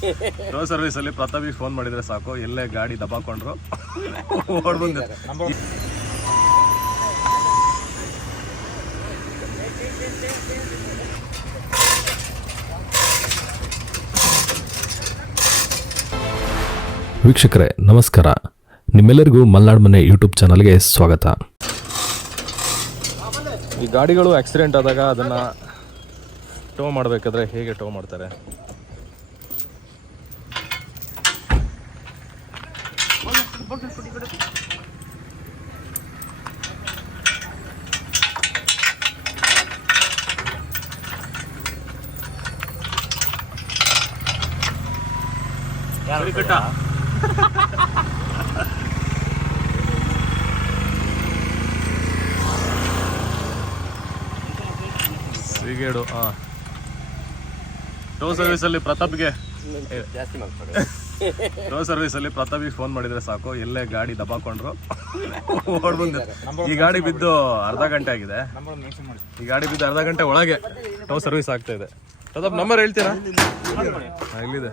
Rho ಸರ್ವಿಸಲ್ಲಿ ಪ್ರತಾಪಿಗೆ phone ಮಾಡಿದರೆ ಸಾಕು. ಎಲ್ಲೇ ಗಾಡಿ ದಬಾಕೊಂಡ್ರು. ಓಡ್ಬಂದು ವೀಕ್ಷಕರೇ ನಮಸ್ಕಾರ. ನಿಮ್ಮೆಲ್ಲರಿಗೂ ಮಲ್ನಾಡ್ ಮನೆ ಯೂಟ್ಯೂಬ್ ಚಾನಲ್ಗೆ ಸ್ವಾಗತ. ಈ ಗಾಡಿಗಳು ಆಕ್ಸಿಡೆಂಟ್ ಆದಾಗ ಅದನ್ನು ಟೋ ಮಾಡಬೇಕಾದ್ರೆ ಹೇಗೆ ಟೋ ಮಾಡ್ತಾರೆ? ಸ್ವೀಗೇಡು ಹಾಂ ಟೋ ಸರ್ವಿಸಲ್ಲಿ ಪ್ರತಾಪ್ಗೆ ಜಾಸ್ತಿ ಮಾಡ್ತಾರೆ ಟೋ ಸರ್ವಿಸಲ್ಲಿ ಪ್ರತಾಪಿಗೆ ಫೋನ್ ಮಾಡಿದರೆ ಸಾಕು. ಎಲ್ಲೇ ಗಾಡಿ ದಬಾಕೊಂಡ್ರು. ಬಂದಿದೆ ಈ ಗಾಡಿ ಬಿದ್ದು ಅರ್ಧ ಗಂಟೆ ಆಗಿದೆ. ಈ ಗಾಡಿ ಬಿದ್ದು ಅರ್ಧ ಗಂಟೆ ಒಳಗೆ ಟೋ ಸರ್ವಿಸ್ ಆಗ್ತಾ ಇದೆ. ಪ್ರತಾಪ್ ನಂಬರ್ ಹೇಳ್ತೀರಾ? ಇಲ್ಲಿದೆ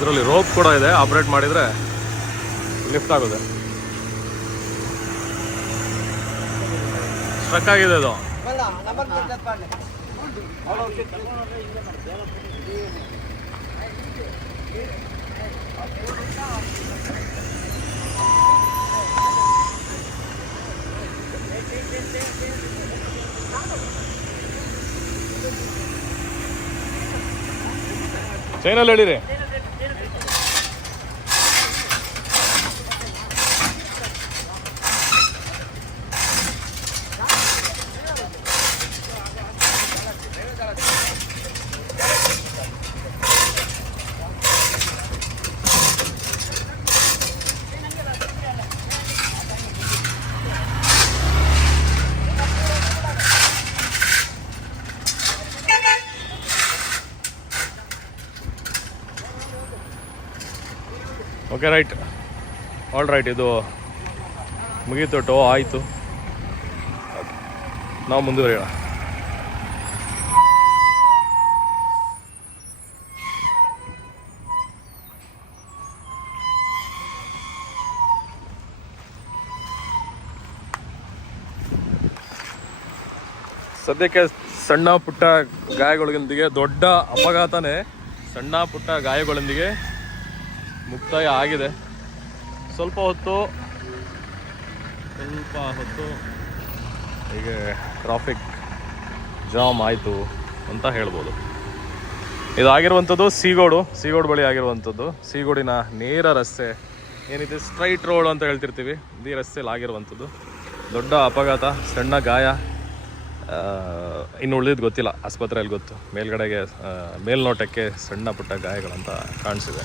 ಇದರಲ್ಲಿ ರೋಪ್ ಕೂಡ ಇದೆ. ಆಪರೇಟ್ ಮಾಡಿದರೆ ಲಿಫ್ಟ್ ಆಗುತ್ತೆ. ಸ್ಟ್ರಕ್ ಆಗಿದೆ ಅದು. ಚೈನಲ್ಲಿ ಹೇಳಿರಿ. ಓಕೆ ರೈಟ್ ಆಲ್ ರೈಟ್ ಇದು ಮುಗೀತು, ಟೋ ಆಯಿತು. ನಾವು ಮುಂದುವರಿಯೋಣ. ಸದ್ಯಕ್ಕೆ ಸಣ್ಣ ಪುಟ್ಟ ಗಾಯಗಳೊಂದಿಗೆ ದೊಡ್ಡ ಅಪಘಾತನೇ ಸಣ್ಣ ಪುಟ್ಟ ಗಾಯಗಳೊಂದಿಗೆ ಮುಕ್ತಾಯ ಆಗಿದೆ. ಸ್ವಲ್ಪ ಹೊತ್ತು ಸ್ವಲ್ಪ ಹೊತ್ತು ಹೀಗೆ ಟ್ರಾಫಿಕ್ ಜಾಮ್ ಆಯಿತು ಅಂತ ಹೇಳ್ಬೋದು. ಇದಾಗಿರುವಂಥದ್ದು ಸೀಗೋಡು ಸೀಗೋಡು ಬಳಿ ಆಗಿರುವಂಥದ್ದು. ಸೀಗೋಡಿನ ನೇರ ರಸ್ತೆ, ಏನಿದೆ? ಸ್ಟ್ರೈಟ್ ರೋಡ್ ಅಂತ ಹೇಳ್ತಿರ್ತೀವಿ. ಈ ರಸ್ತೆಯಲ್ಲಿ ಆಗಿರುವಂಥದ್ದು. ದೊಡ್ಡ ಅಪಘಾತ, ಸಣ್ಣ ಗಾಯ ಇನ್ನು ಉಳಿದಿದ್ದು ಗೊತ್ತಿಲ್ಲ. ಆಸ್ಪತ್ರೆಯಲ್ಲಿ ಗೊತ್ತು. ಮೇಲ್ಗಡೆಗೆ ಮೇಲ್ನೋಟಕ್ಕೆ ಸಣ್ಣ ಪುಟ್ಟ ಗಾಯಗಳಂತ ಕಾಣಿಸಿದೆ.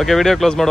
ಓಕೆ ವಿಡಿಯೋ ಕ್ಲೋಸ್ ಮಾಡುವ.